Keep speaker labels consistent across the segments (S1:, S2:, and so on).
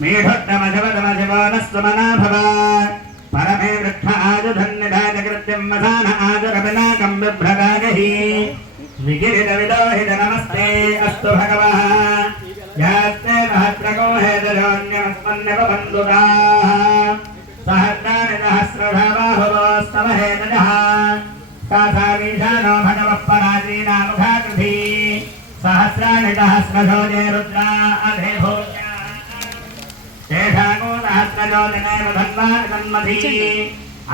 S1: మేఢోత్తమశివతమశివనస్వమనాభవ పరమే వృక్ష ఆజుధన్యధాజకృత్యం మధాన ఆజురవినాకం బిభ్రగాగహీ विकिरितविदोहित नमस्ते अस्तु भगवः। यास्ते महत्रको हेदरोऽन्यमस्मन्यपबन्धुकाः सहस्राणि सहस्रभावाहुवोस्तव हेदजः कासामीशानो भगवः पराजीना मुखाकृति सहस्राणि सहस्रशोजे रुद्रा अधे भोज्या सहस्रजोजने धन्वा तन्मधी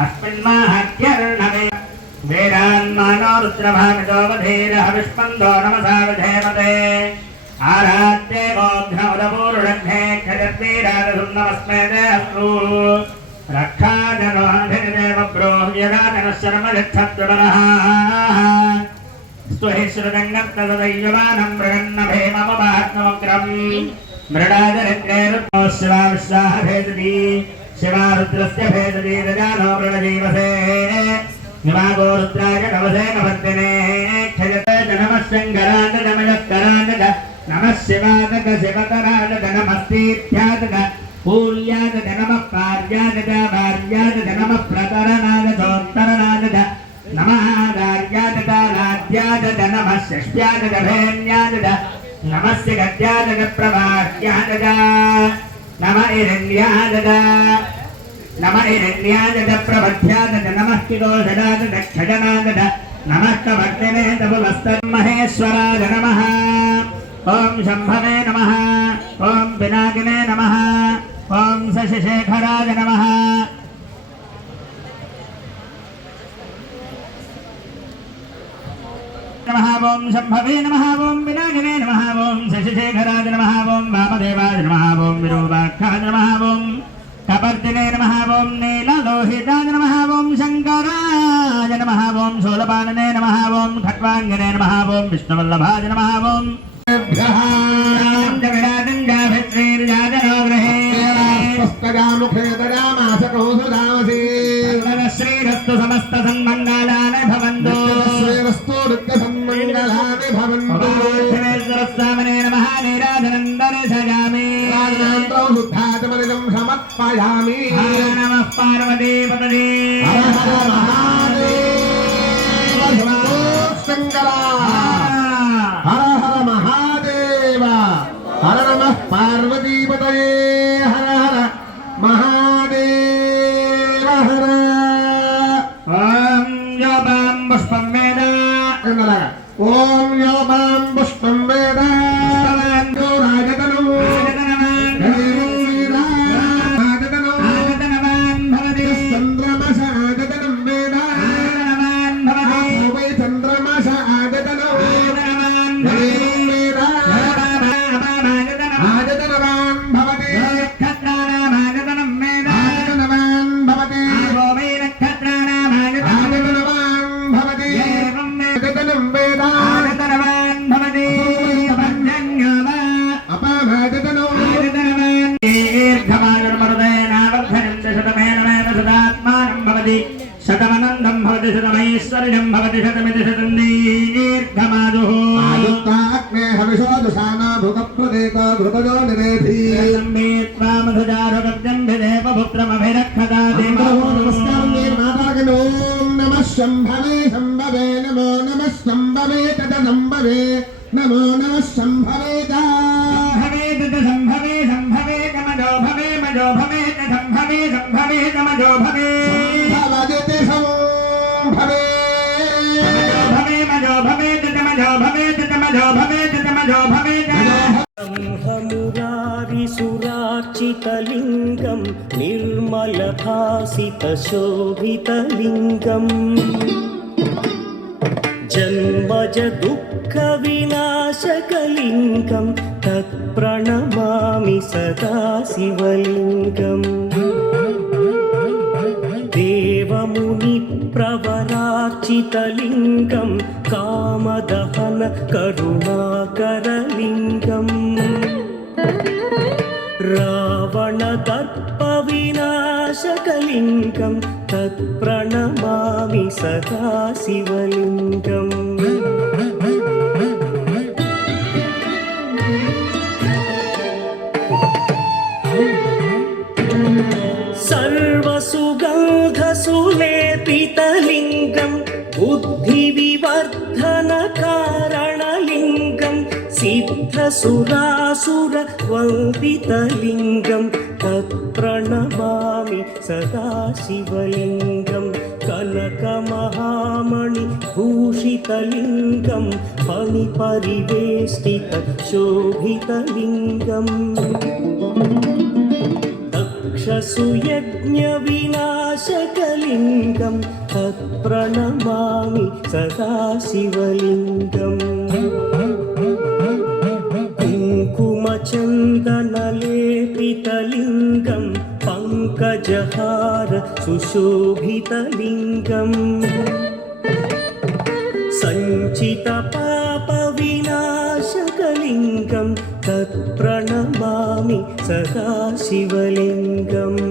S1: अस्मिन्माहत्यर्णवे రుద్రభాగజోవధీరః విష్పందో నమసా విధేమతే ఆరాధ్యే గోఘ్నముదపూరుడఘ్నే ఖజద్వీరాజసున్నమస్మేదే అస్తు రక్షాజనోధిదేవ బ్రోహ్యగాజన శర్మ యక్షద్వరः స్తుహిశ్రుతంగత్తదయ్యమానం మృగన్నభేమమపాత్మగ్రం మృడాదరిద్రే శివా విశ్వాహభేదీ శివా రుద్రస్య నిమాగోరుద్రాయ నవసేన మృగజీవసే నివాగో రుద్రాయ కవసే నమ శంకరాజనమయస్కరాజ నమ శివాజక శివకరాజ నమస్తీత్యాజ పూర్యాజ నమ కార్యాజ భార్యాజ నమ ప్రతరనాజ చోత్తరనాజ నమ ఆదార్యాజ లాద్యాజ నమ షష్ట్యాజ భేన్యాజ నమస్య గద్యాజ ప్రవాహ్యాజ నమ ఇరణ్యాజ నమ హిరణ్యాజ ప్రబధ్యాజ నమః కిరోధరాజ దక్షజనాజ నమః కవర్తినే తపవస్తమహేశ్వరాజ నమః ఓం శంభవే నమః ఓం పినాకినే నమః ఓం శశిశేఖరాజ నమః నమః ఓం శంభవే నమః ఓం వినాశనే నమః ఓం శశిశేఖరాజ నమః ఓం వామదేవాయ నమః ఓం విరూపాక్షాయ నమః ఓం కపర్దినే నమః ఓం నీలలోహితాయ నమః ఓం శంకరాయ నమః ఓం శూలపాలనే నమః ఓం ఖట్వాంగనే నమః ఓం విష్ణువల్లభాయ నమః ఓం శ్రీరస్తు సమస్త సన్మంగళాని నమః పార్వతీపతదే
S2: నిరేధి. నమస్కారం చేయ మాతాకి ఓం నమ శంభవే శంభవే నమో నమ శంభవే తద నంబవే నమో నమ శంభవే
S3: अर्चितलिङ्गं निर्मलभासितशोभितलिङ्गम् जन्मज दुःखविनाशकलिङ्गं तत्प्रणमामि सदा शिवलिङ्गम् देवमुनिप्रवरार्चितलिङ्गं कामदहन करुणाकरलिङ्गम् रावणदर्पविनाशकलिङ्गं तत्प्रणमामि सदा शिवलिङ्गम् सर्वसुगन्धसुलेपितलिङ्गं बुद्धिविवर्धनकारणलिङ्गं सिद्धसुरासुरवन्दितलिङ्गं तत्प्रणमामि सदा शिवलिङ्गं कनकमहामणिभूषितलिङ्गं फणिपरिवेष्टितशोभितलिङ्गम् दक्षसुयज्ञविनाशकलिङ्गं तत्प्रणमामि सदा पङ्कजहार सुशोभितलिङ्गम् सञ्चितपापविनाशकलिङ्गं तत्प्रणमामि सदा शिवलिङ्गम्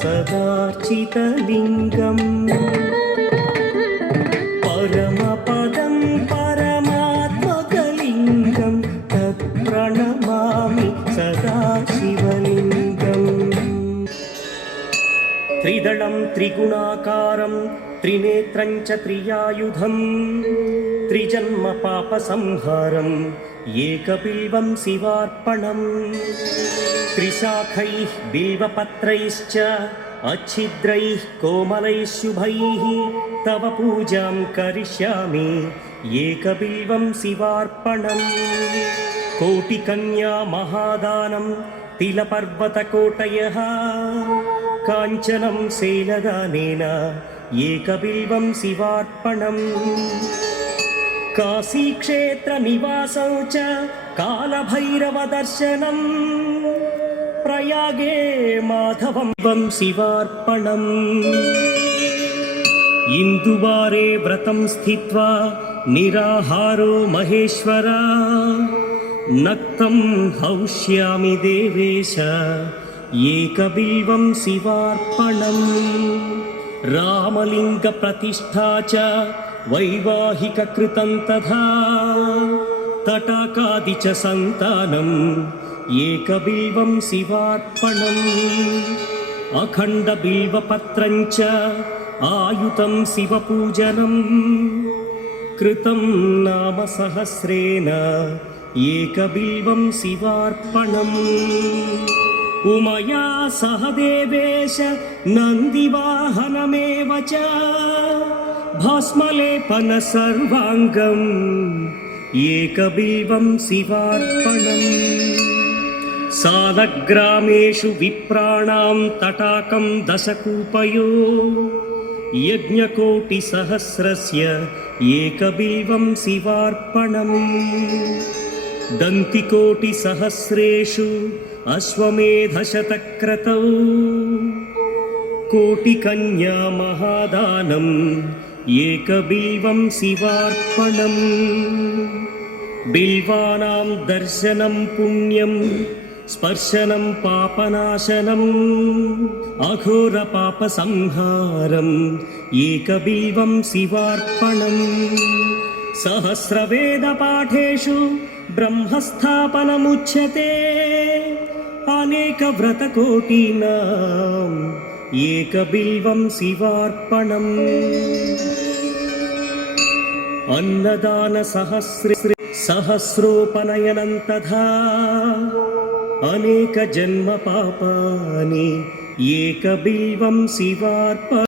S3: सुरवनपुष्पसदार्चितलिङ्गम् परमपदं परमात्मकलिङ्गं तत्प्रणमामि सदा शिवलिङ्गम् त्रिदलं त्रिगुणाकारं त्रिनेत्रं च त्रियायुधं त्रिजन्मपापसंहारम् एकबिल्वं शिवार्पणम् त्रिशाखैः बिल्वपत्रैश्च अच्छिद्रैः कोमलैः शुभैः तव पूजां करिष्यामि एकबिल्वं शिवार्पणम् कोटिकन्या महादानं तिलपर्वतकोटयः काञ्चनं शैलदानेन एकबिल्वं शिवार्पणम् काशीक्षेत्रनिवासं च कालभैरवदर्शनम् प्रयागे माधवं शिवार्पणम् इन्दुवारे व्रतं स्थित्वा निराहारो महेश्वर नक्तं हौष्यामि देवेश एकबिल्वं शिवार्पणम् रामलिङ्गप्रतिष्ठा च वैवाहिककृतं तथा तटाकादि च सन्तानम् एकबिल्वं शिवार्पणम् अखण्डबिल्वपत्रं च आयुतं शिवपूजनम् कृतं नाम सहस्रेण एकबिल्वं शिवार्पणम् उमया सह देवेश नन्दिवाहनमेव च भस्मलेपन सर्वाङ्गम् एकबिल्वं शिवार्पणम् सालग्रामेषु विप्राणां तटाकं दशकूपयो यज्ञकोटिसहस्रस्य एकबिल्वं शिवार्पणम् दन्तिकोटिसहस्रेषु अश्वमेधशतक्रतौ कोटिकन्या महादानम् एकबिल्वं शिवार्पणम् बिल्वानां दर्शनं पुण्यं स्पर्शनं पापनाशनम् अघोरपापसंहारम् एकबिल्वं शिवार्पणम् सहस्रवेदपाठेषु ब्रह्मस्थापनमुच्यते अनेकव्रतकोटीनाम् एकबिल्वं शिवार्पणम् अन्नदानसहस्र सहस्रोपनयनं तथा अनेकजन्मपापानि एकबिल्वं शिवार्प